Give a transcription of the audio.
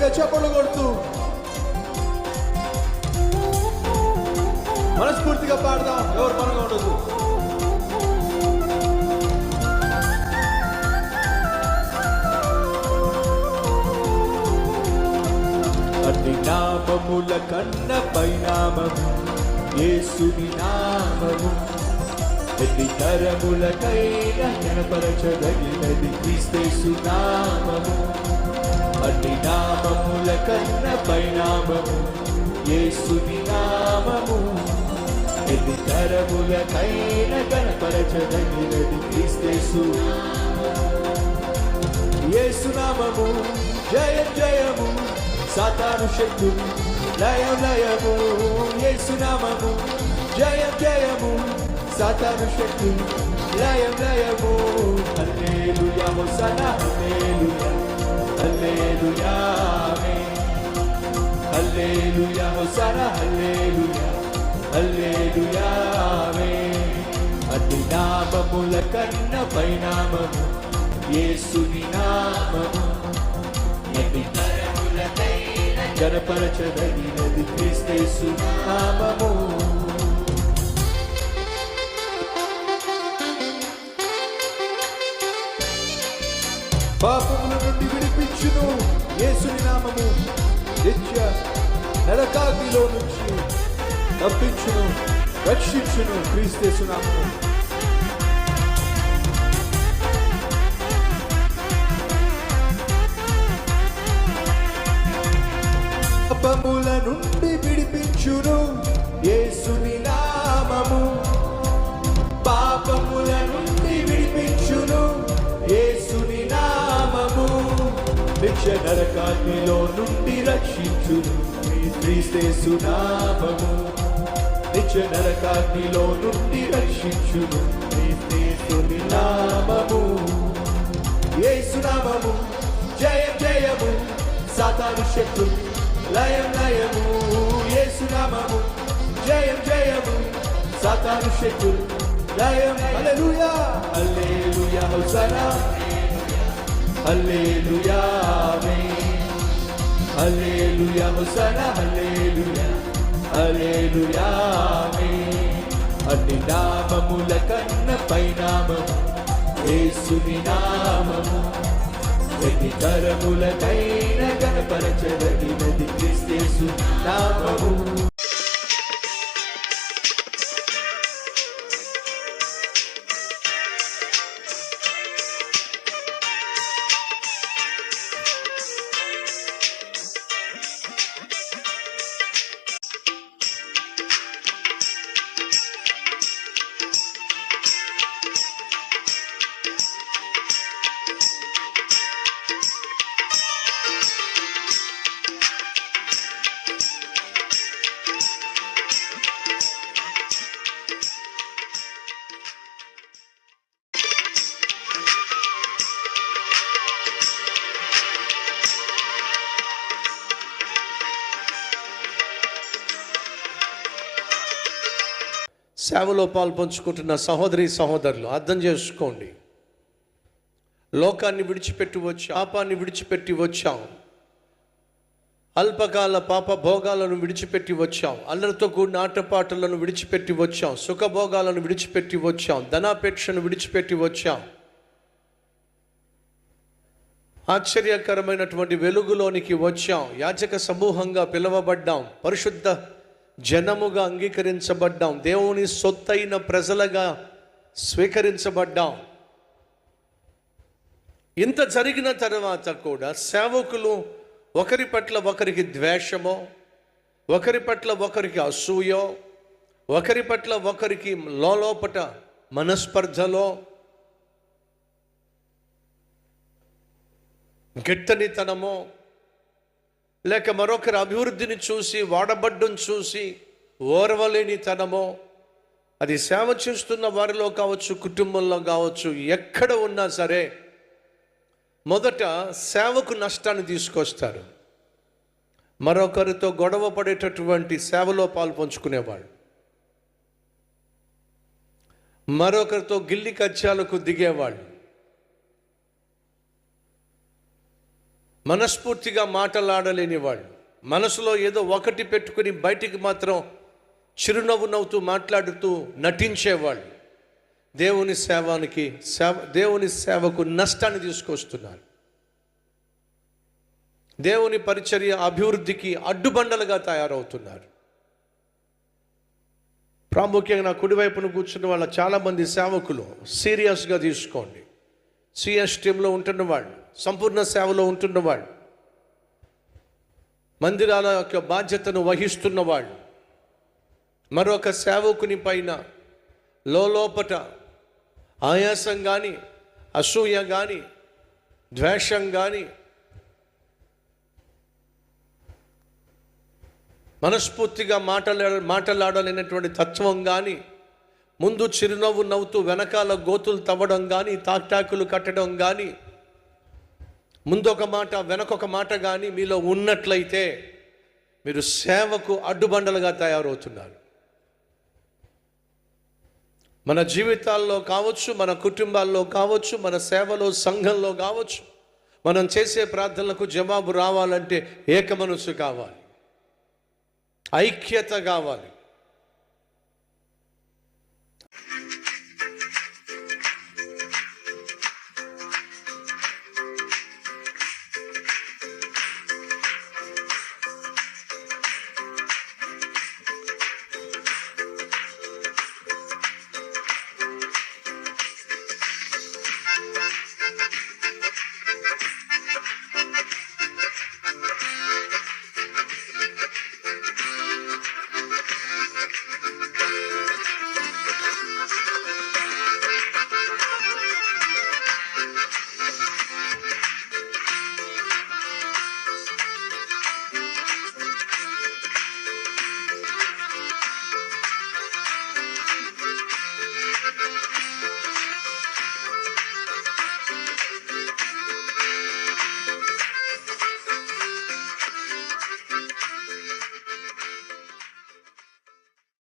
గట్టిగా చప్పట్లు కొడుతూ మనస్ఫూర్తిగా పాడదాం. ఎవరు పనుగా ఉండదు. అన్ని నామముల కన్న పైనామము యేసుని నామము. ఎన్ని తరములకైనా కనపరచదగినది క్రీస్తు నామము. అన్ని నామముల కన్న పైనామము యేసుని నామము. ఎన్ని తరములకైనా కనపరచదగినది క్రీస్తు యేసు నామము. జయం జయము సాతాను శక్తులు లయం లయము. యేసు నామము. జయం జయము సాతాను శక్తులు లయం లయము. హల్లెలూయా హోసన్నా హల్లెలూయా హల్లెలూయా ఆమేన్. హల్లెలూయా హోసన్నా హల్లెలూయా హల్లెలూయా ఆమేన్. అన్ని నామముల కన్న పైనామము యేసుని నామము. ఎన్ని తరములకైనా కనపరచదగినది క్రీస్తు నామము. పాపముల నుండి విడిపించును యేసుని నామము. నిత్య నరకాగ్నిలో నుంచి తప్పించును రక్షించును క్రీస్తు నామము. పాపముల నుండి విడిపించును యేసుని నామము. పాపముల నుండి విడిపించును యేసుని నామము. నిత్య నరకాగ్నిలో నుండి రక్షించును క్రీస్తు నామము. నిత్య నరకాగ్నిలో నుండి రక్షించును క్రీస్తుని నామము. యేసు నామము. జయం జయము సాతాను శక్తులు లయం లయము. యేసు నామము. జయం జయము సాతాను శక్తులు లయం. హల్లెలూయా హల్లెలూయా హోసన్నా హల్లెలూయా ఆమేన్. హల్లెలూయా హోసన్నా హల్లెలూయా హల్లెలూయా ఆమేన్. అన్ని నామముల కన్న పైనామము యేసుని నామము. ఎన్ని తరములకైనా కనపరచదగినది క్రీస్తు నామము. సేవలో పాల్పంచుకుంటున్న సహోదరి సహోదరులు అర్థం చేసుకోండి. లోకాన్ని విడిచిపెట్టి వచ్చాం, పాపాన్ని విడిచిపెట్టి వచ్చాం, అల్పకాల పాప భోగాలను విడిచిపెట్టి వచ్చాం, అల్లరితో కూడిన ఆటపాటలను విడిచిపెట్టి వచ్చాం, సుఖభోగాలను విడిచిపెట్టి వచ్చాం, ధనాపేక్షను విడిచిపెట్టి వచ్చాం. ఆశ్చర్యకరమైనటువంటి వెలుగులోనికి వచ్చాం. యాజక సమూహంగా పిలువబడ్డాం, పరిశుద్ధ జనముగా అంగీకరించబడ్డాం, దేవుని సొత్తైన ప్రజలుగా స్వీకరించబడ్డాం. ఇంత జరిగిన తర్వాత కూడా సేవకులు ఒకరి పట్ల ఒకరికి ద్వేషమో, ఒకరి పట్ల ఒకరికి అసూయో, ఒకరి పట్ల ఒకరికి లోపట మనస్పర్ధలో, గిట్టనితనమో, లేక మరొకరి అభివృద్ధిని చూసి వాడబడ్డం చూసి ఓర్వలేనితనమో, అది సేవ చేస్తున్న వారిలో కావచ్చు, కుటుంబంలో కావచ్చు, ఎక్కడ ఉన్నా సరే మొదట సేవకు నష్టాన్ని తీసుకొస్తారు. మరొకరితో గొడవ పడేటటువంటి సేవలో పాలు పంచుకునేవాళ్ళు, మరొకరితో గిల్లి కజ్జాలకు దిగేవాళ్ళు, మనస్ఫూర్తిగా మాటలాడలేని వాళ్ళు, మనసులో ఏదో ఒకటి పెట్టుకుని బయటికి మాత్రం చిరునవ్వు నవ్వుతూ మాట్లాడుతూ నటించేవాళ్ళు దేవుని సేవకు నష్టాన్ని తీసుకొస్తున్నారు. దేవుని పరిచర్య అభివృద్ధికి అడ్డుబండలుగా తయారవుతున్నారు. ప్రాముఖ్యంగా నా కుడివైపున కూర్చున్న వాళ్ళ చాలామంది సేవకులు సీరియస్గా తీసుకోండి. సిఎస్ టీంలో ఉంటున్న వాళ్ళు, సంపూర్ణ సేవలో ఉంటున్న వాళ్ళు, మందిరాల యొక్క బాధ్యతను వహిస్తున్న వాళ్ళు, మరొక సేవకుని పైన లోపట ఆయాసం కానీ, అసూయ కానీ, ద్వేషం కానీ, మనస్ఫూర్తిగా మాట్లాడాలనేటువంటి తత్వం కానీ, ముందు చిరునవ్వు నవ్వుతూ వెనకాల గోతులు తవ్వడం కానీ, తాటాకులు కట్టడం కానీ, ముందొక మాట వెనకొక మాట కానీ మీలో ఉన్నట్లయితే మీరు సేవకు అడ్డుబండలుగా తయారవుతున్నారు. మన జీవితాల్లో కావచ్చు, మన కుటుంబాల్లో కావచ్చు, మన సేవలో సంఘంలో కావచ్చు, మనం చేసే ప్రార్థనలకు జవాబు రావాలంటే ఏక మనసు కావాలి, ఐక్యత కావాలి.